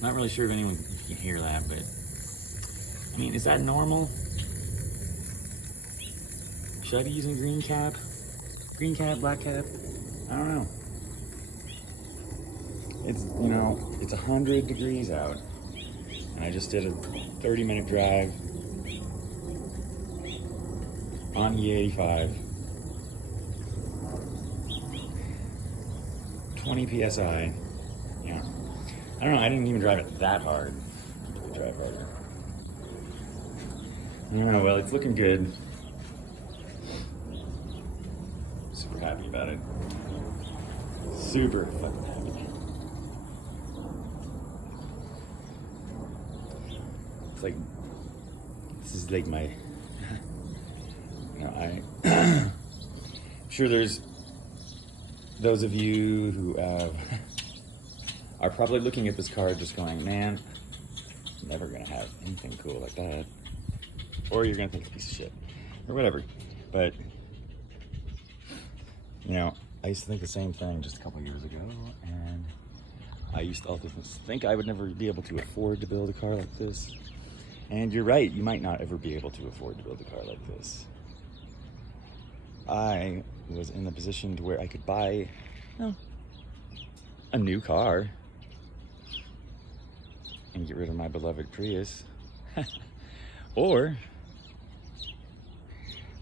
Not really sure if anyone can hear that, but I mean, is that normal? Should I be using green cap? Green cap, black cap? I don't know. It's, you know, it's 100 degrees out, and I just did a 30-minute drive on E85. 20 PSI. Yeah. I don't know, I didn't even drive it that hard. I drive harder. I don't know, well, it's looking good. Super happy about it. Super fucking happy. It's like, this is like my, you know, I'm sure there's those of you who are probably looking at this car just going, man, I'm never gonna have anything cool like that. Or you're gonna think it's a piece of shit, or whatever. But, you know, I used to think the same thing just a couple years ago, and I used to also think I would never be able to afford to build a car like this. And you're right, you might not ever be able to afford to build a car like this. I was in the position to where I could buy, you know, a new car and get rid of my beloved Prius. Or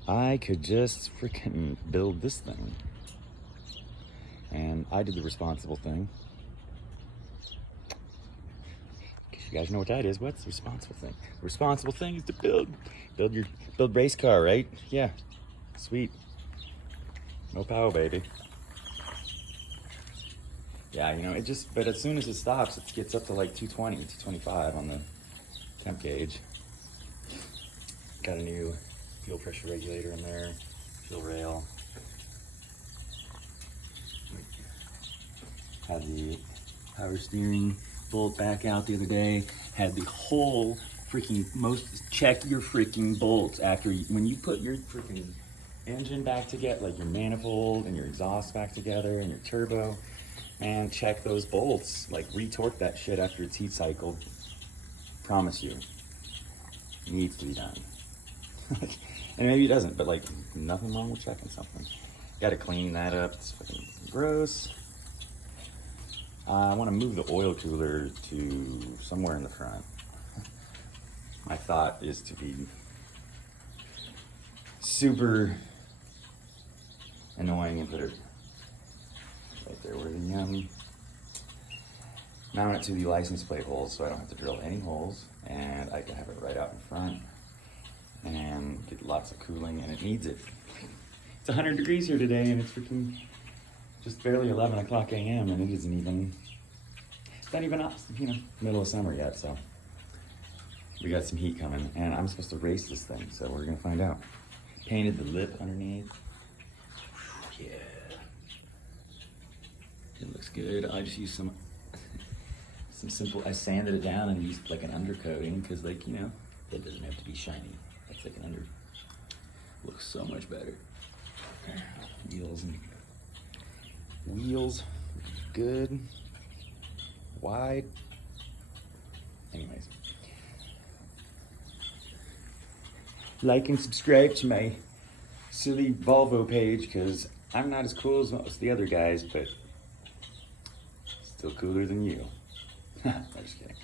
I could just freaking build this thing. And I did the responsible thing. You guys know what that is. What's the responsible thing? The responsible thing is to build race car, right? Yeah, sweet. No power, baby. Yeah, you know, it just, but as soon as it stops, it gets up to like 220, 225 on the temp gauge. Got a new fuel pressure regulator in there, fuel rail. Had the power steering bolt back out the other day. Had the whole freaking check your freaking bolts after when you put your freaking engine back together, like your manifold and your exhaust back together and your turbo, and check those bolts, like retorque that shit after it's heat cycled. Promise you, it needs to be done. And maybe it doesn't, but like nothing wrong with checking something. Gotta clean that up, it's fucking gross. I want to move the oil cooler to somewhere in the front. My thought is to be super annoying and put it right there where the mount it to the license plate holes so I don't have to drill any holes, and I can have it right out in front and get lots of cooling, and it needs it. It's 100 degrees here today, and it's freaking just barely 11 o'clock a.m. and it isn't even, it's not even, you know, middle of summer yet, so we got some heat coming, and I'm supposed to race this thing, so we're gonna find out. Painted the lip underneath. Yeah. It looks good. I just used some simple, I sanded it down and used like an undercoating, because like, you know, it doesn't have to be shiny. It's like an looks so much better. Wheels, good, wide. Anyways, like and subscribe to my silly Volvo page, because I'm not as cool as most of the other guys, but still cooler than you. I'm just kidding.